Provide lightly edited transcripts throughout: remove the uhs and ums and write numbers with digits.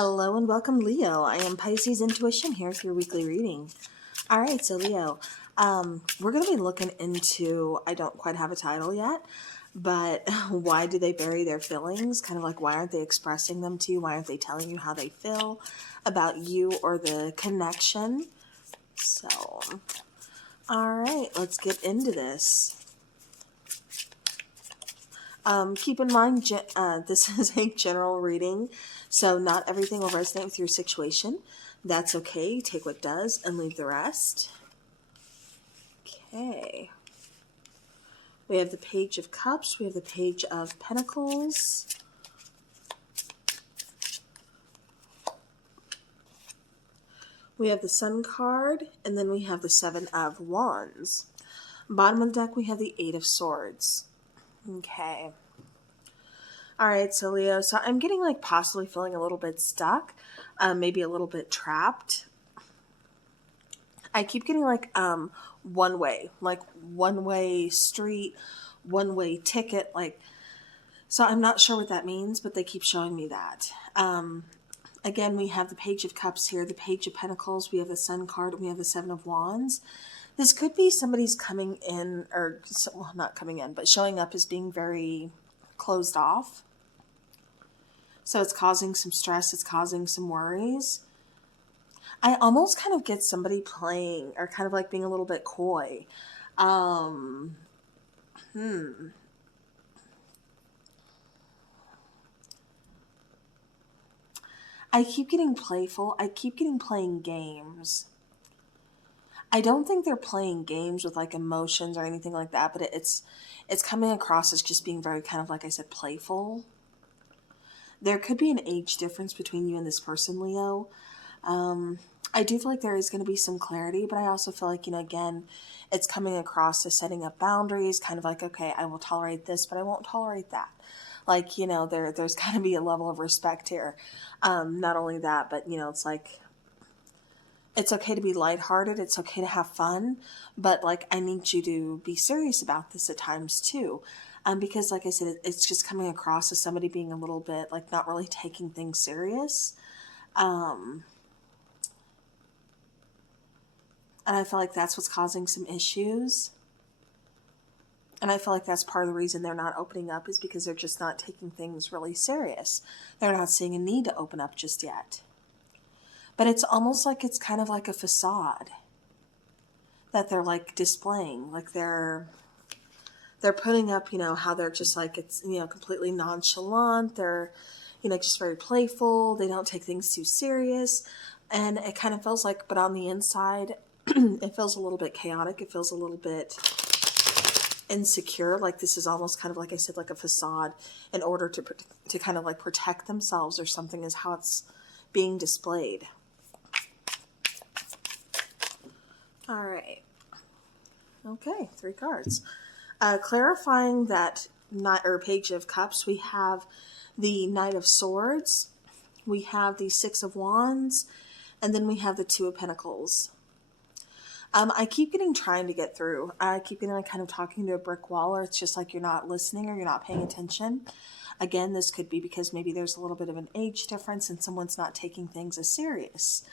Hello and welcome, Leo. I am Pisces Intuition here with your weekly reading. All right, so Leo, we're going to be looking into, I don't quite have a title yet, but why do they bury their feelings? Kind of like, why aren't they expressing them to you? Why aren't they telling you how they feel about you or the connection? So, all right, let's get into this. Keep in mind, this is a general reading, so not everything will resonate with your situation. That's okay. Take what does and leave the rest. Okay. We have the Page of Cups. We have the Page of Pentacles. We have the Sun card, and then we have the Seven of Wands. Bottom of the deck, we have the Eight of Swords. Okay. All right, so Leo, so I'm getting like possibly feeling a little bit stuck, maybe a little bit trapped. I keep getting like one way street, one way ticket, like, so I'm not sure what that means, but they keep showing me that. Again, we have the Page of Cups here, the Page of Pentacles, we have the Sun card, and we have the Seven of Wands. This could be somebody's coming in, or, well, not coming in, but showing up as being very closed off. So it's causing some stress, it's causing some worries. I almost kind of get somebody playing, or kind of like being a little bit coy. I keep getting playful. I keep getting playing games. I don't think they're playing games with like emotions or anything like that, but it's coming across as just being very kind of, like I said, playful. There could be an age difference between you and this person, Leo. I do feel like there is going to be some clarity, but I also feel like, again, it's coming across as setting up boundaries, kind of like, okay, I will tolerate this, but I won't tolerate that. Like, there's got to be a level of respect here. Not only that, but, it's like, it's okay to be lighthearted. It's okay to have fun, but like, I need you to be serious about this at times too. Because like I said, it's just coming across as somebody being a little bit like not really taking things serious. And I feel like that's what's causing some issues. And I feel like that's part of the reason they're not opening up is because they're just not taking things really serious. They're not seeing a need to open up just yet. But it's almost like it's kind of like a facade that they're like displaying. Like they're putting up, how they're just like, it's, completely nonchalant. They're, just very playful. They don't take things too serious. And it kind of feels like, but on the inside, it feels a little bit chaotic. It feels a little bit insecure. Like this is almost kind of, like I said, like a facade in order to kind of like protect themselves or something is how it's being displayed. All right. Okay, 3 cards. Clarifying that Page of Cups, we have the Knight of Swords, we have the Six of Wands, and then we have the Two of Pentacles. I keep trying to get through. I keep getting like kind of talking to a brick wall, or it's just like you're not listening or you're not paying attention. Again, this could be because maybe there's a little bit of an age difference and someone's not taking things as serious.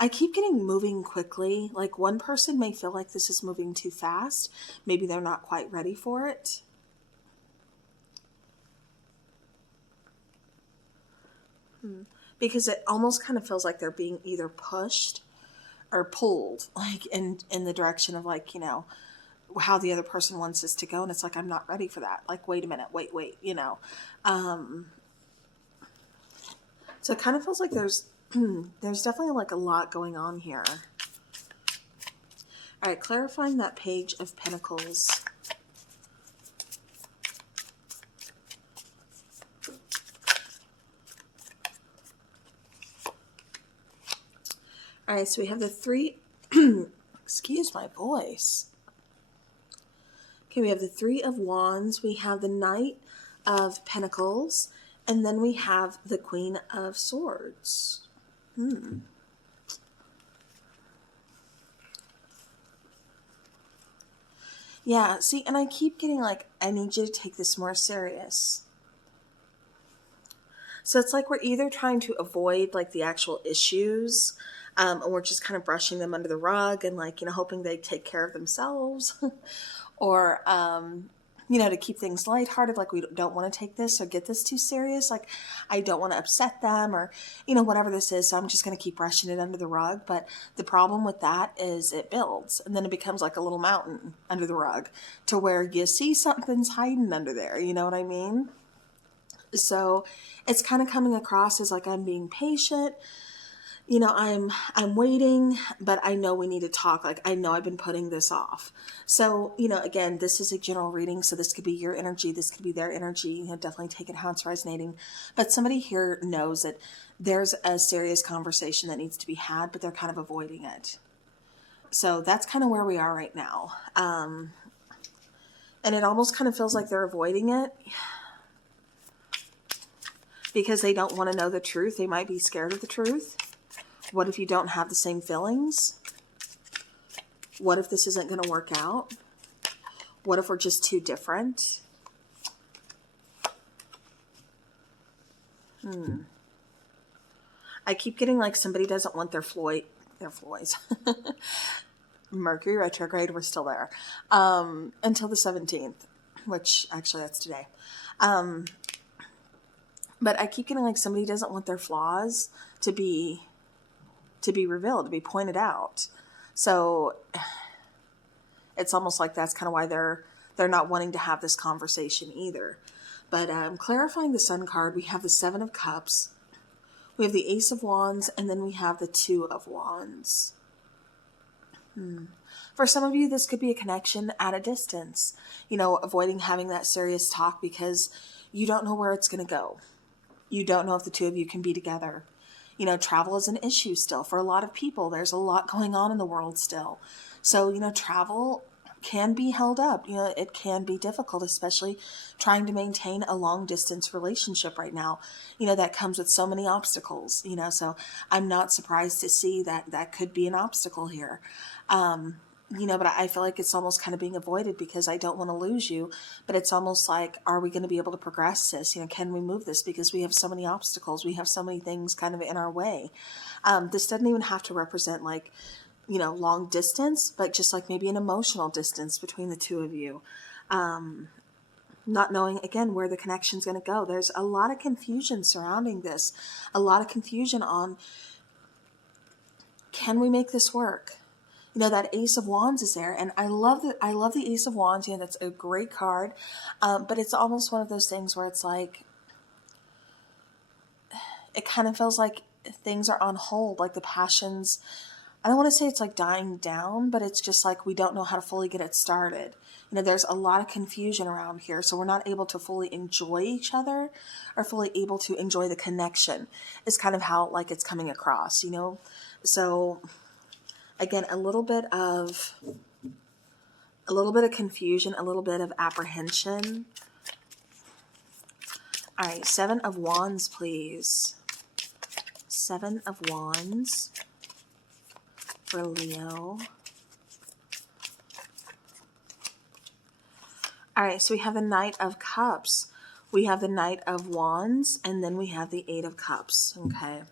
I keep getting moving quickly. Like one person may feel like this is moving too fast. Maybe they're not quite ready for it. Because it almost kind of feels like they're being either pushed or pulled, like in the direction of like, how the other person wants us to go. And it's like, I'm not ready for that. Like, wait a minute, wait, So it kind of feels like there's definitely like a lot going on here. All right, clarifying that Page of Pentacles. All right, so we have the 3, excuse my voice. Okay, we have the 3 of Wands, we have the Knight of Pentacles, and then we have the Queen of Swords. Yeah, see, and I keep getting like, I need you to take this more serious. So it's like we're either trying to avoid like the actual issues, and we're just kind of brushing them under the rug and like, hoping they take care of themselves, or, to keep things lighthearted, like we don't want to take this or get this too serious. Like, I don't want to upset them or, whatever this is. So I'm just going to keep brushing it under the rug. But the problem with that is it builds and then it becomes like a little mountain under the rug to where you see something's hiding under there. You know what I mean? So it's kind of coming across as like I'm being patient. I'm waiting, but I know we need to talk. Like, I know I've been putting this off. So, again, this is a general reading. So this could be your energy. This could be their energy. Definitely take it how it's resonating. But somebody here knows that there's a serious conversation that needs to be had, but they're kind of avoiding it. So that's kind of where we are right now. And it almost kind of feels like they're avoiding it because they don't want to know the truth. They might be scared of the truth. What if you don't have the same feelings? What if this isn't going to work out? What if we're just too different? I keep getting like somebody doesn't want their Floyds. Mercury retrograde, we're still there. Until the 17th, which actually that's today. But I keep getting like somebody doesn't want their flaws to be revealed, to be pointed out. So it's almost like that's kind of why they're not wanting to have this conversation either. But clarifying the Sun card, we have the Seven of Cups, we have the Ace of Wands, and then we have the Two of Wands. For some of you, this could be a connection at a distance, avoiding having that serious talk because you don't know where it's going to go. You don't know if the two of you can be together. Travel is an issue still for a lot of people. There's a lot going on in the world still. So, travel can be held up. It can be difficult, especially trying to maintain a long distance relationship right now. That comes with so many obstacles, so I'm not surprised to see that could be an obstacle here. But I feel like it's almost kind of being avoided because I don't want to lose you. But it's almost like, are we going to be able to progress this? Can we move this? Because we have so many obstacles. We have so many things kind of in our way. This doesn't even have to represent like, long distance, but just like maybe an emotional distance between the two of you. Not knowing, again, where the connection's going to go. There's a lot of confusion surrounding this. A lot of confusion on, can we make this work? That Ace of Wands is there. And I love the Ace of Wands. That's a great card. But it's almost one of those things where it's like, it kind of feels like things are on hold. Like the passions, I don't want to say it's like dying down, but it's just like we don't know how to fully get it started. There's a lot of confusion around here. So we're not able to fully enjoy each other or fully able to enjoy the connection is kind of how like it's coming across, So again, a little bit of confusion, a little bit of apprehension. All right, Seven of Wands, please. Seven of Wands for Leo. All right, so we have the Knight of Cups. We have the Knight of Wands, and then we have the Eight of Cups, okay?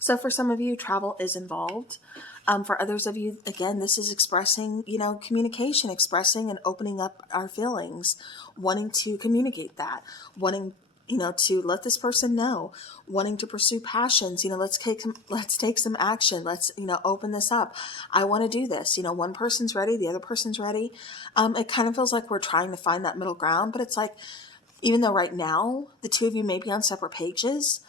So for some of you, travel is involved. For others of you, again, this is expressing, communication, expressing and opening up our feelings, wanting to communicate that, wanting, to let this person know, wanting to pursue passions. Let's take some action. Let's, open this up. I want to do this. One person's ready, the other person's ready. It kind of feels like we're trying to find that middle ground, but it's like, even though right now the two of you may be on separate pages,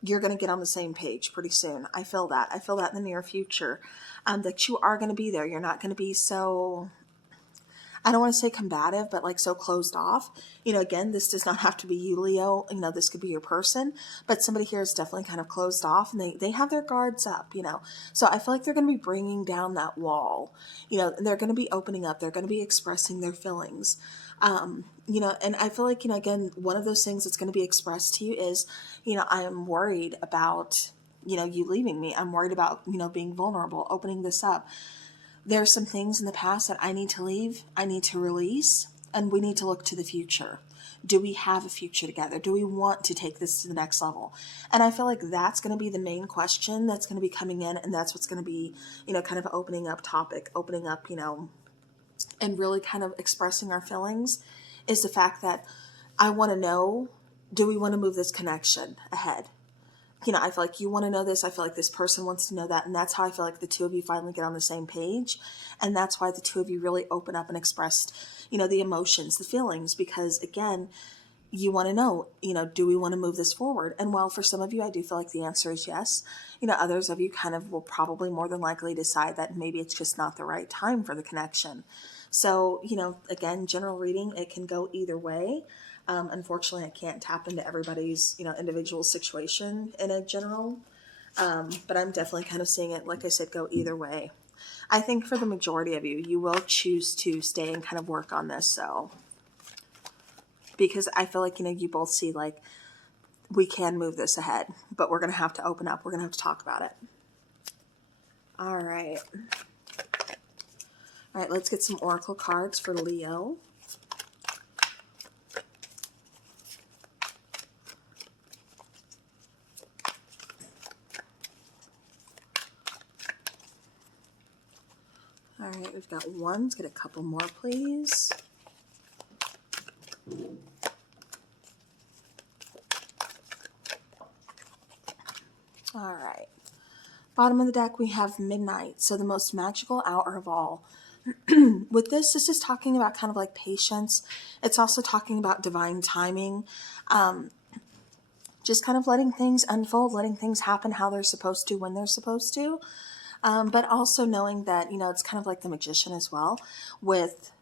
you're going to get on the same page pretty soon. I feel that. I feel that in the near future, that you are going to be there. You're not going to be so, I don't want to say combative, but like so closed off. Again, this does not have to be you, Leo. This could be your person, but somebody here is definitely kind of closed off and they have their guards up, So I feel like they're going to be bringing down that wall, and they're going to be opening up. They're going to be expressing their feelings. And I feel like, again, one of those things that's going to be expressed to you is, I am worried about, you leaving me. I'm worried about, being vulnerable, opening this up. There are some things in the past that I need to leave, I need to release, and we need to look to the future. Do we have a future together? Do we want to take this to the next level? And I feel like that's going to be the main question that's going to be coming in, and that's what's going to be, kind of opening up topic, opening up, and really kind of expressing our feelings, is the fact that I want to know, do we want to move this connection ahead? I feel like you want to know this. I feel like this person wants to know that. And that's how I feel like the two of you finally get on the same page. And that's why the two of you really open up and expressed, the emotions, the feelings, because again, you want to know, do we want to move this forward? And while for some of you, I do feel like the answer is yes, others of you kind of will probably more than likely decide that maybe it's just not the right time for the connection. So, again, general reading, it can go either way. Unfortunately, I can't tap into everybody's, individual situation in a general, but I'm definitely kind of seeing it, like I said, go either way. I think for the majority of you, you will choose to stay and kind of work on this, so, because I feel like, you both see, like, we can move this ahead, but we're going to have to open up. We're going to have to talk about it. All right. All right, let's get some oracle cards for Leo. All right, we've got one. Let's get a couple more, please. All right. Bottom of the deck, we have midnight. So the most magical hour of all. With this is talking about kind of like patience. It's also talking about divine timing. Just kind of letting things unfold, letting things happen how they're supposed to, when they're supposed to. But also knowing that, it's kind of like the magician as well, with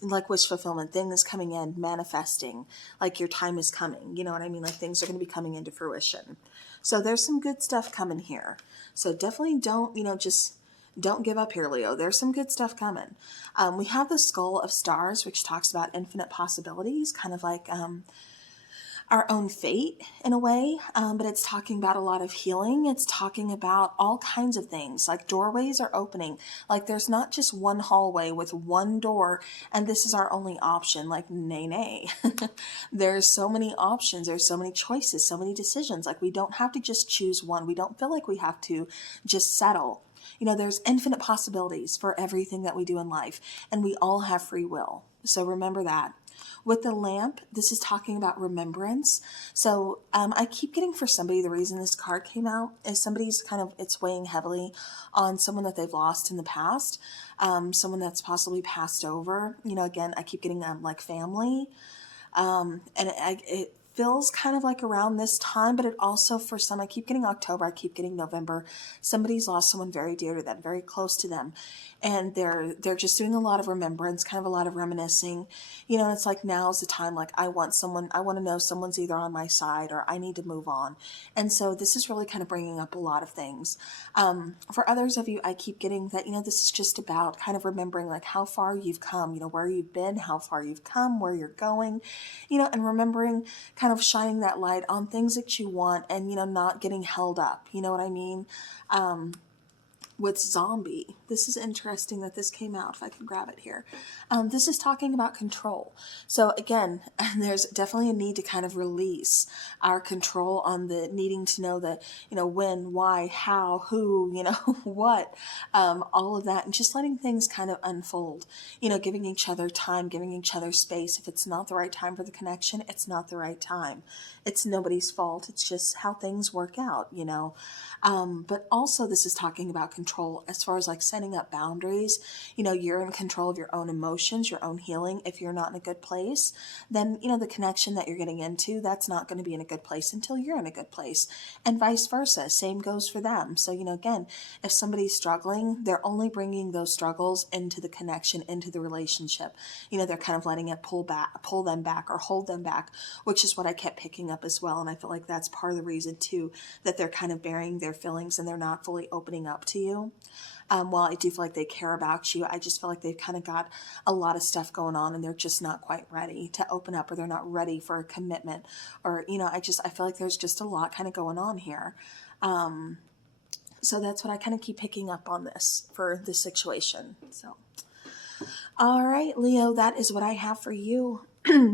like wish fulfillment, things coming in, manifesting, like your time is coming, you know what I mean? Like things are going to be coming into fruition. So there's some good stuff coming here. So definitely don't, just don't give up here, Leo. There's some good stuff coming. We have the Skull of Stars, which talks about infinite possibilities, kind of like, our own fate in a way, but it's talking about a lot of healing. It's talking about all kinds of things, like doorways are opening. Like there's not just one hallway with one door and this is our only option. Like, nay. There's so many options. There's so many choices, so many decisions. Like we don't have to just choose one. We don't feel like we have to just settle. There's infinite possibilities for everything that we do in life, and we all have free will. So remember that. With the lamp, this is talking about remembrance. So I keep getting, for somebody, the reason this card came out is somebody's kind of, it's weighing heavily on someone that they've lost in the past, someone that's possibly passed over. Again, I keep getting like family. And it feels kind of like around this time, but it also, for some, I keep getting October, I keep getting November. Somebody's lost someone very dear to them, very close to them. And they're just doing a lot of remembrance, kind of a lot of reminiscing. And it's like, now's the time, like I want to know someone's either on my side or I need to move on. And so this is really kind of bringing up a lot of things. For others of you, I keep getting that, this is just about kind of remembering like how far you've come, where you've been, how far you've come, where you're going, and remembering, kind of shining that light on things that you want and, not getting held up. You know what I mean? With zombie, this is interesting that this came out, if I can grab it here. This is talking about control. So again, there's definitely a need to kind of release our control on the needing to know that, when, why, how, who, what, all of that, and just letting things kind of unfold, giving each other time, giving each other space. If it's not the right time for the connection, it's not the right time. It's nobody's fault. It's just how things work out, but also this is talking about control as far as like setting up boundaries. You're in control of your own emotions, your own healing. If you're not in a good place, then, the connection that you're getting into, that's not going to be in a good place until you're in a good place, and vice versa. Same goes for them. So, again, if somebody's struggling, they're only bringing those struggles into the connection, into the relationship. They're kind of letting it pull them back or hold them back, which is what I kept picking up as well. And I feel like that's part of the reason too, that they're kind of burying their feelings and they're not fully opening up to you. While I do feel like they care about you, I just feel like they've kind of got a lot of stuff going on and they're just not quite ready to open up, or they're not ready for a commitment, or, I feel like there's just a lot kind of going on here. So that's what I kind of keep picking up on this for this situation. So, all right, Leo, that is what I have for you.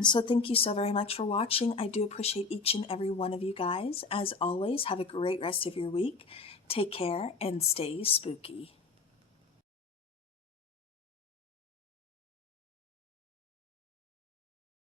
So thank you so very much for watching. I do appreciate each and every one of you guys. As always, have a great rest of your week. Take care and stay spooky.